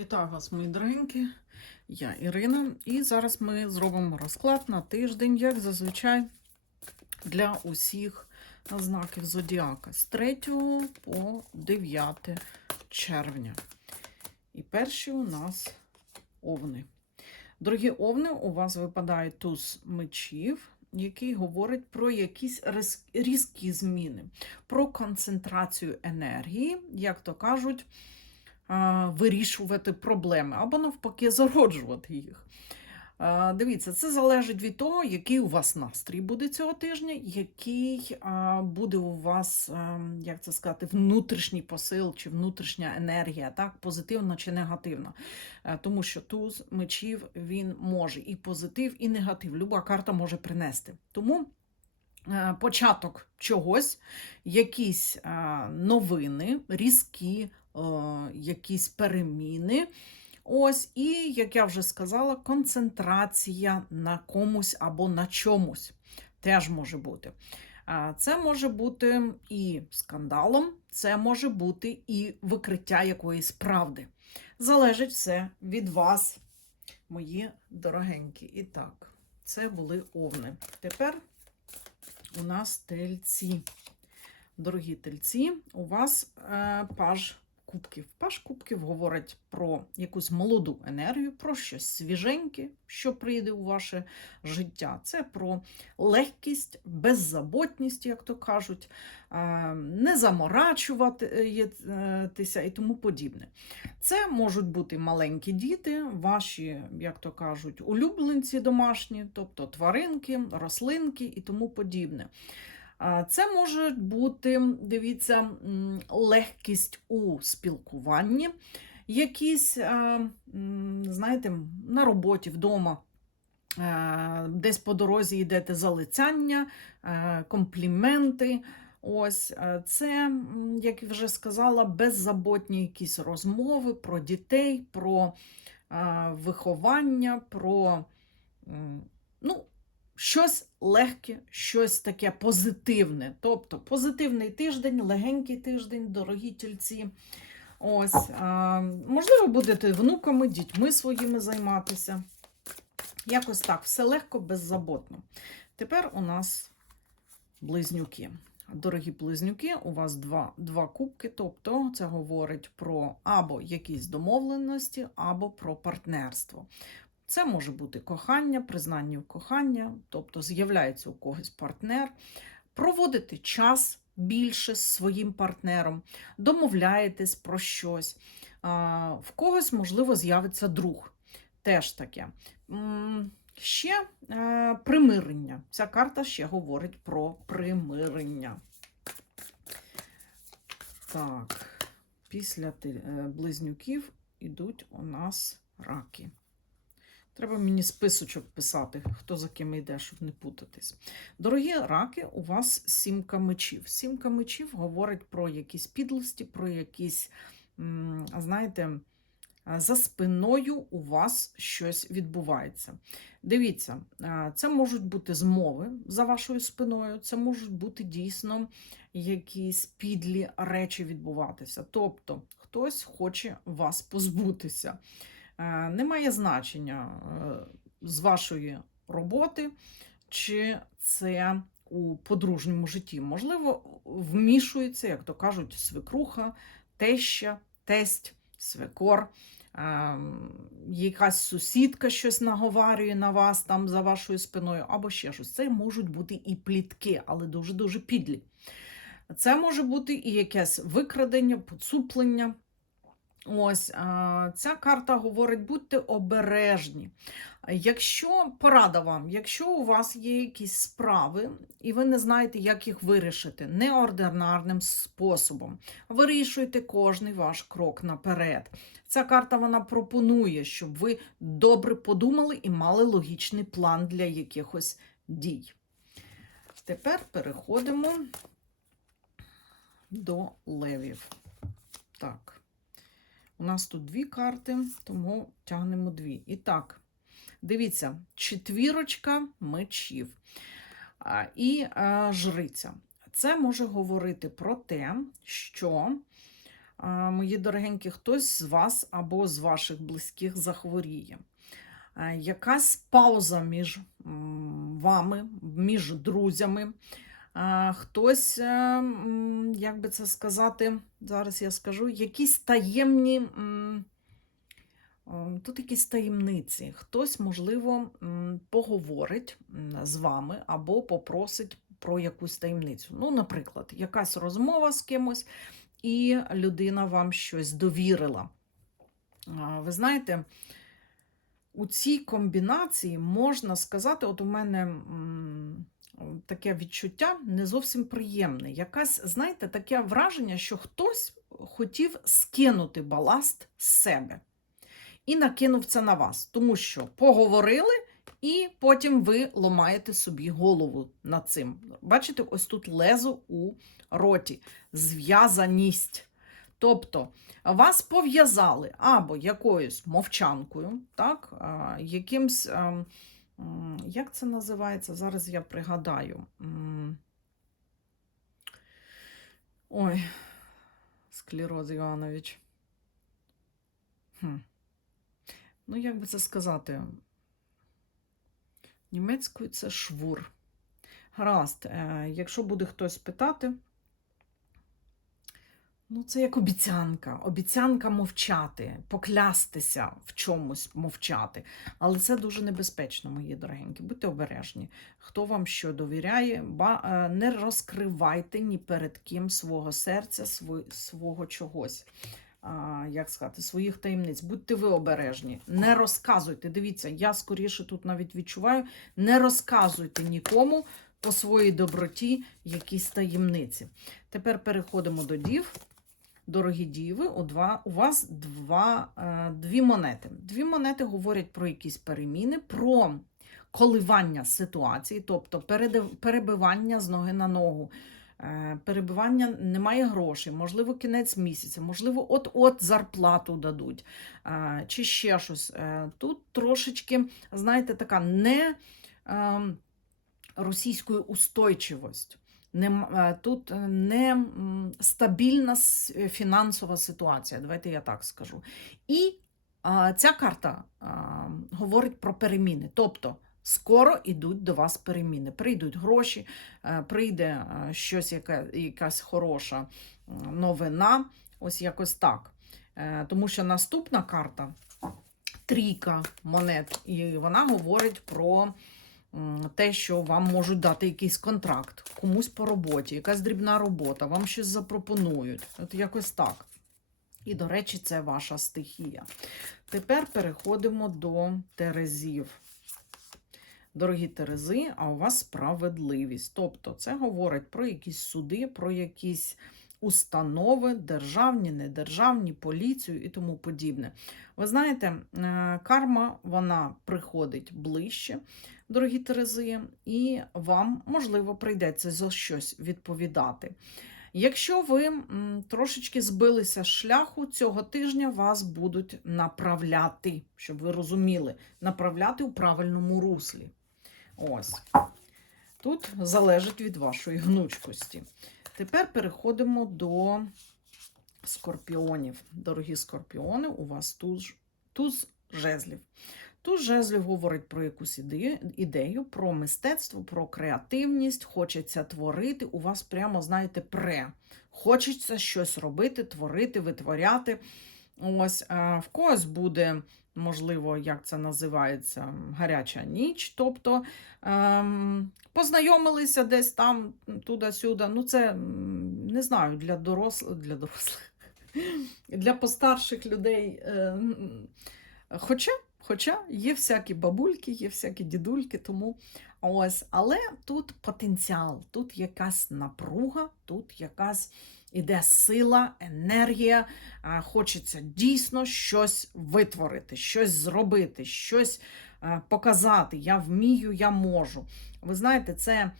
Вітаю вас, мої дорогенькі. Я Ірина, і зараз ми зробимо розклад на тиждень, як зазвичай, для усіх знаків Зодіака з 3 по 9 червня. І перші у нас овни. Дорогі овни, у вас випадає туз мечів, який говорить про якісь різкі зміни, про концентрацію енергії, як то кажуть вирішувати проблеми або навпаки зароджувати їх. Дивіться, це залежить від того, який у вас настрій буде цього тижня, який буде у вас, як це сказати, внутрішній посил чи внутрішня енергія, так, позитивна чи негативна. Е, Тому що туз мечів він може і позитив, і негатив. Люба карта може принести. Тому е, початок чогось, якісь новини, різкі, якісь переміни. Ось, і, як я вже сказала, концентрація на комусь або на чомусь теж може бути. Це може бути і скандалом, це може бути і викриття якоїсь правди. Залежить все від вас, мої дорогенькі. І так, це були овни. Тепер у нас тельці. Дорогі тельці, у вас е, паж кубків. Паж кубків говорить про якусь молоду енергію, про щось свіженьке, що прийде у ваше життя. Це про легкість, беззаботність, як то кажуть, е, не заморачуватися і тому подібне. Це можуть бути маленькі діти, ваші, як то кажуть, улюбленці домашні, тобто тваринки, рослинки і тому подібне. Це може бути, дивіться, легкість у спілкуванні, якісь, знаєте, на роботі, вдома. Десь по дорозі йдете залицяння, компліменти. Ось це, як я вже сказала, беззаботні якісь розмови про дітей, про виховання, про ну, щось легке, щось таке позитивне. Тобто позитивний тиждень, легенький тиждень, дорогі тільці. Ось, а, можливо, будете внуками, дітьми своїми займатися. Якось так, все легко, беззаботно. Тепер у нас близнюки. Дорогі близнюки, у вас два, два кубки, тобто це говорить про або якісь домовленості, або про партнерство. Це може бути кохання, признання кохання, тобто з'являється у когось партнер, проводити час більше з своїм партнером, домовляєтесь про щось. В когось, можливо, з'явиться друг. Теж таке. Ще е, примирення. Ця карта ще говорить про примирення. Так, після е, близнюків ідуть у нас раки. Треба мені списочок писати, хто за ким йде, щоб не путатись. Дорогі раки, у вас сімка мечів. Сімка мечів говорить про якісь підлості, про якісь, знаєте, за спиною у вас щось відбувається. Дивіться, це можуть бути змови за вашою спиною, це можуть бути дійсно якісь підлі речі відбуватися. Тобто хтось хоче вас позбутися. Е, Немає значення е, з вашої роботи, чи це у подружньому житті. Можливо, вмішується, як то кажуть, свекруха, теща, тесть, свекор. е, Якась сусідка щось наговарює на вас там за вашою спиною, або ще щось. Це можуть бути і плітки, але дуже-дуже підлі. Це може бути і якесь викрадення, поцуплення. Ось ця карта говорить: будьте обережні. Якщо порада вам, якщо у вас є якісь справи, і ви не знаєте, як їх вирішити неординарним способом, вирішуйте кожний ваш крок наперед. Ця карта вона пропонує, щоб ви добре подумали і мали логічний план для якихось дій. Тепер переходимо до левів. Так. У нас тут дві карти, тому тягнемо дві. І так, дивіться, четвірочка мечів і жриця. Це може говорити про те, що мої дорогенькі, хтось з вас або з ваших близьких захворіє. Якась пауза між вами, між друзями. Хтось, е, як би це сказати, зараз я скажу, якісь таємні. Тут якісь таємниці. Хтось, можливо, поговорить з вами або попросить про якусь таємницю. Ну, наприклад, якась розмова з кимось, і людина вам щось довірила. Ви знаєте, у цій комбінації можна сказати, от у мене таке відчуття не зовсім приємне. Якась, знаєте, таке враження, що хтось хотів скинути баласт з себе і накинув це на вас, тому що поговорили, і потім ви ломаєте собі голову над цим. Бачите, ось тут лезо у роті, зв'язаність. Тобто вас пов'язали або якоюсь мовчанкою, так, якимсь, ем, як це називається? Зараз я пригадаю. Ой, склероз Іванович. Хм. Ну, як би це сказати? Німецькою це швур. Гаразд, е, якщо буде хтось питати, ну це як обіцянка. Обіцянка мовчати, поклястися в чомусь мовчати. Але це дуже небезпечно, мої дорогенькі. Будьте обережні. Хто вам що довіряє, ба, е, не розкривайте ні перед ким свого серця, свого чогось. А, як сказати, своїх таємниць. Будьте ви обережні, не розказуйте. Дивіться, я скоріше тут навіть відчуваю, не розказуйте нікому по своїй доброті якісь таємниці. Тепер переходимо до дів. Дорогі діви, у, два, у вас два, е, дві монети. Дві монети говорять про якісь переміни, про коливання ситуації, тобто перебивання з ноги на ногу. Е, Перебивання немає грошей, можливо, кінець місяця, можливо, от-от зарплату дадуть, е, чи ще щось. Тут трошечки, знаєте, така не ем, російською устойчивость. Е, тут е, не стабільна е, фінансова ситуація, давайте я так скажу. І ця карта говорить про переміни. Тобто скоро йдуть до вас переміни. Прийдуть гроші, прийде щось, яка, якась хороша новина, ось якось так. Тому що наступна карта трійка монет, і вона говорить про те, що вам можуть дати якийсь контракт, комусь по роботі, якась дрібна робота, вам щось запропонують. От якось так. І, до речі, це ваша стихія. Тепер переходимо до Терезів. Дорогі Терези, а у вас справедливість. Тобто, це говорить про якісь суди, про якісь установи, державні, недержавні, поліцію і тому подібне. Ви знаєте, е, карма вона приходить ближче, дорогі Терези, і вам, можливо, прийдеться за щось відповідати. Якщо ви трошечки збилися з шляху, цього тижня вас будуть направляти, щоб ви розуміли, направляти у правильному руслі. Ось. Тут залежить від вашої гнучкості. Тепер переходимо до скорпіонів. Дорогі скорпіони, у вас туз, туз жезлів. Туз жезлів говорить про якусь ідею, ідею, про мистецтво, про креативність, хочеться творити. У вас прямо, знаєте, пре. Хочеться щось робити, творити, витворяти. Ось в когось буде, можливо, як це називається, гаряча ніч. Тобто ем, познайомилися десь там, туди-сюди. Ну, це не знаю, для дорослих, для дорослих, для постарших людей. е, Хоча, хоча є всякі бабульки, є всякі дідульки, тому ось, але тут потенціал, тут якась напруга, тут якась іде сила, енергія. Хочеться дійсно щось витворити, щось зробити, щось показати. Я вмію, я можу. Ви знаєте, це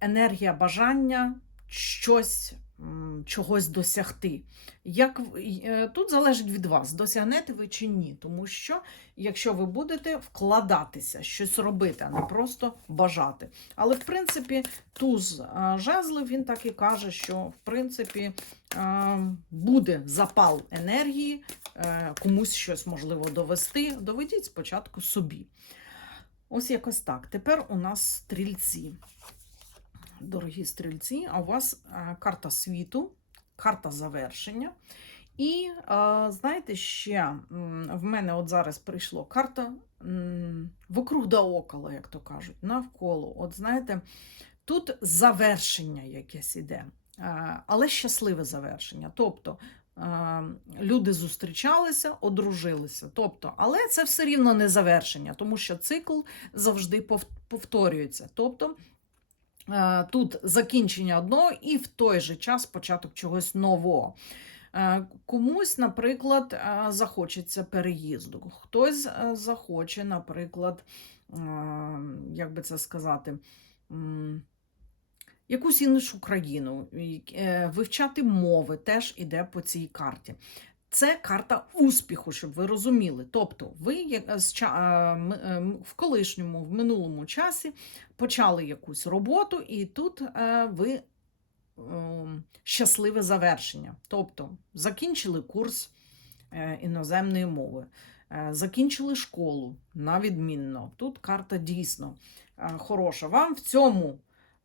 енергія бажання щось чогось досягти. Як, е, тут залежить від вас, досягнете ви чи ні. Тому що якщо ви будете вкладатися, щось робити, а не просто бажати. Але в принципі, туз е, жезлів він так і каже, що в принципі е, буде запал енергії, комусь щось можливо довести. Доведіть спочатку собі. Ось якось так. Тепер у нас стрільці. Дорогі стрільці, а у вас е, карта світу, карта завершення. І е, знаєте, ще в мене от зараз прийшло карта вокруг да около, як то кажуть, навколо. От знаєте, тут завершення якесь іде, е, але щасливе завершення. Тобто люди зустрічалися, одружилися. Тобто, але це все рівно не завершення, тому що цикл завжди повторюється. Тобто тут закінчення одного і в той же час початок чогось нового. Е, Комусь, наприклад, е, захочеться переїзду, хтось е, захоче, наприклад, е, як би це сказати, якусь іншу країну, е, вивчати мови теж іде по цій карті. Це карта успіху, щоб ви розуміли. Тобто, ви е, е, м- в колишньому, в минулому часі почали якусь роботу, і тут е, ви щасливе завершення. Тобто закінчили курс е, іноземної мови, е, закінчили школу на відмінно. Тут карта дійсно е, хороша. Вам в цьому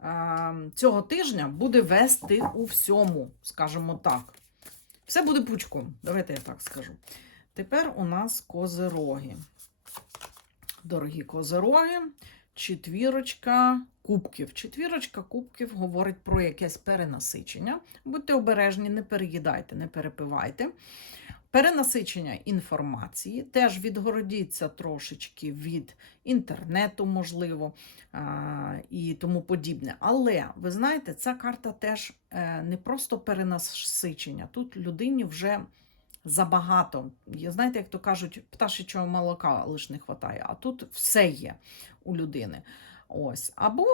е, цього тижня буде вести у всьому, скажімо так. Все буде пучком. Давайте я так скажу. Тепер у нас козероги. Дорогі козероги, четвірочка кубків. Четвірочка кубків говорить про якесь перенасичення. Будьте обережні, не переїдайте, не перепивайте. Перенасичення інформації, теж відгородіться трошечки від інтернету, можливо, і тому подібне. Але ви знаєте, ця карта теж е, не просто перенасичення. Тут людині вже забагато. Знаєте, як то кажуть, пташечого молока лише не вистачає, а тут все є у людини. Ось. Або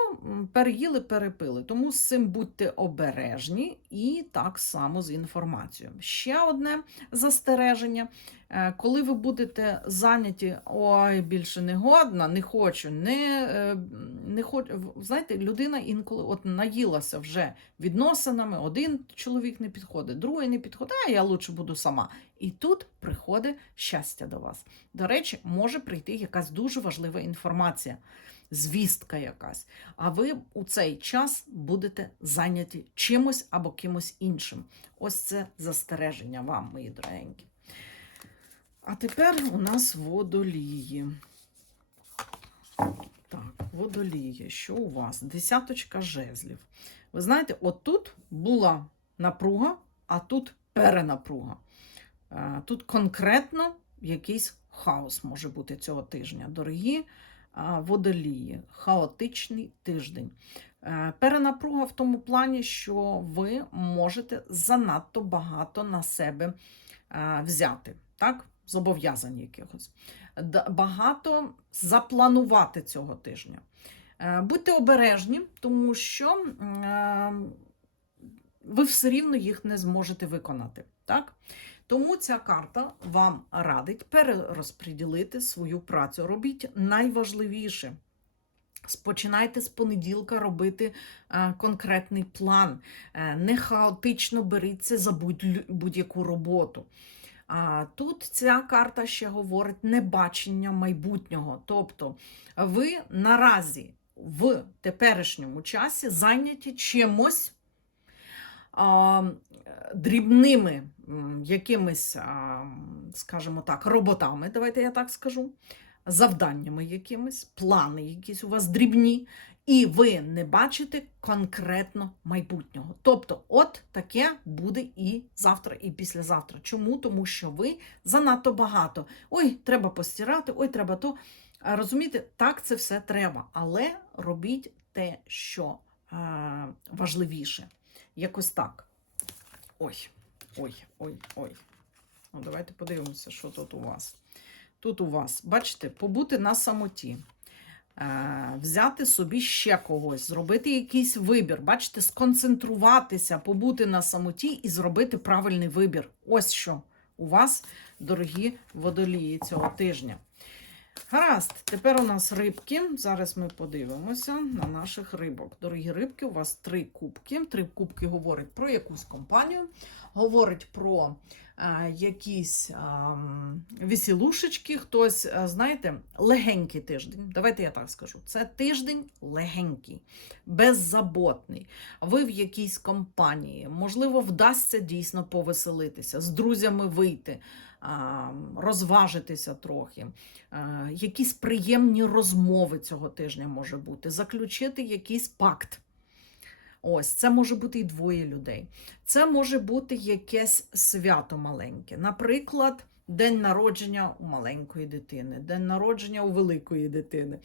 переїли, перепили. Тому з цим будьте обережні і так само з інформацією. Ще одне застереження. Е, Коли ви будете зайняті, ой, більше не годна, не хочу, не, е, не хочу. Знаєте, людина інколи от наїлася вже відносинами, один чоловік не підходить, другий не підходить, а я лучше буду сама. І тут приходить щастя до вас. До речі, може прийти якась дуже важлива інформація, звістка якась. А ви у цей час будете зайняті чимось або кимось іншим. Ось це застереження вам, мої дорогенькі. А тепер у нас водолії. Так, водолії. Що у вас? Десяточка жезлів. Ви знаєте, от тут була напруга, а тут перенапруга. Е, Тут конкретно якийсь хаос може бути цього тижня. Дорогі водолії, хаотичний тиждень. Е, Перенапруга в тому плані, що ви можете занадто багато на себе е, взяти, так? зобов'язань якихось. Багато запланувати цього тижня. Е, Будьте обережні, тому що ви все рівно їх не зможете виконати. Так? Тому ця карта вам радить перерозподілити свою працю. Робіть найважливіше. Спочинайте з понеділка робити е, конкретний план. Е, не хаотично беріться за будь- будь-яку роботу. А тут ця карта ще говорить небачення майбутнього. Тобто ви наразі в теперішньому часі зайняті чимось дрібними якимись, скажімо так, роботами, давайте я так скажу, завданнями якимись, плани якісь у вас дрібні, і ви не бачите конкретно майбутнього. Тобто, от таке буде і завтра, і післязавтра. Чому? Тому що ви занадто багато. Ой, треба постирати, ой, треба то. Розумієте, так це все треба, але робіть те, що е, важливіше. Якось так. Ой, ой, ой, ой. Ну, давайте подивимося, що тут у вас. Тут у вас, бачите, побути на самоті. е, взяти собі ще когось, зробити якийсь вибір. Бачите, сконцентруватися, побути на самоті і зробити правильний вибір. Ось що у вас, дорогі водолії, цього тижня. Гаразд, тепер у нас рибки. Зараз ми подивимося на наших рибок. Дорогі рибки, у вас три кубки. Три кубки говорить про якусь компанію, говорить про е, якісь е, весілушечки, хтось, е, знаєте, легенький тиждень. Давайте я так скажу. Це тиждень легенький, беззаботний. Ви в якійсь компанії, можливо, вдасться дійсно повеселитися, з друзями вийти. Розважитися трохи, Е, якісь приємні розмови цього тижня може бути, заключити якийсь пакт. Ось, це може бути і двоє людей. Це може бути якесь свято маленьке. Наприклад, день народження у маленької дитини, день народження у великої дитини.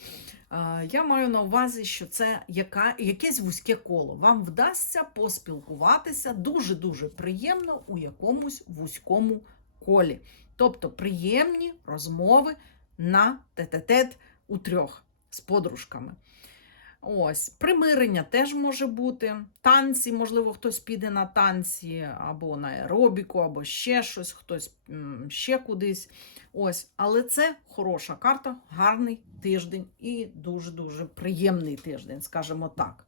Е, Я маю на увазі, що це яка, якесь вузьке коло. Вам вдасться поспілкуватися дуже-дуже приємно у якомусь вузькому колі. Тобто приємні розмови на тет-тет у трьох з подружками. Ось, примирення теж може бути. Танці, можливо, хтось піде на танці, або на аеробіку, або ще щось, хтось ще кудись. Ось, але це хороша карта, гарний тиждень і дуже-дуже приємний тиждень, скажімо так.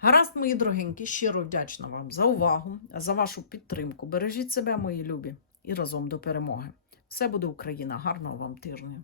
Гаразд, мої дорогенькі, щиро вдячна вам за увагу, за вашу підтримку. Бережіть себе, мої любі, і разом до перемоги. Все буде Україна. Гарного вам тижня!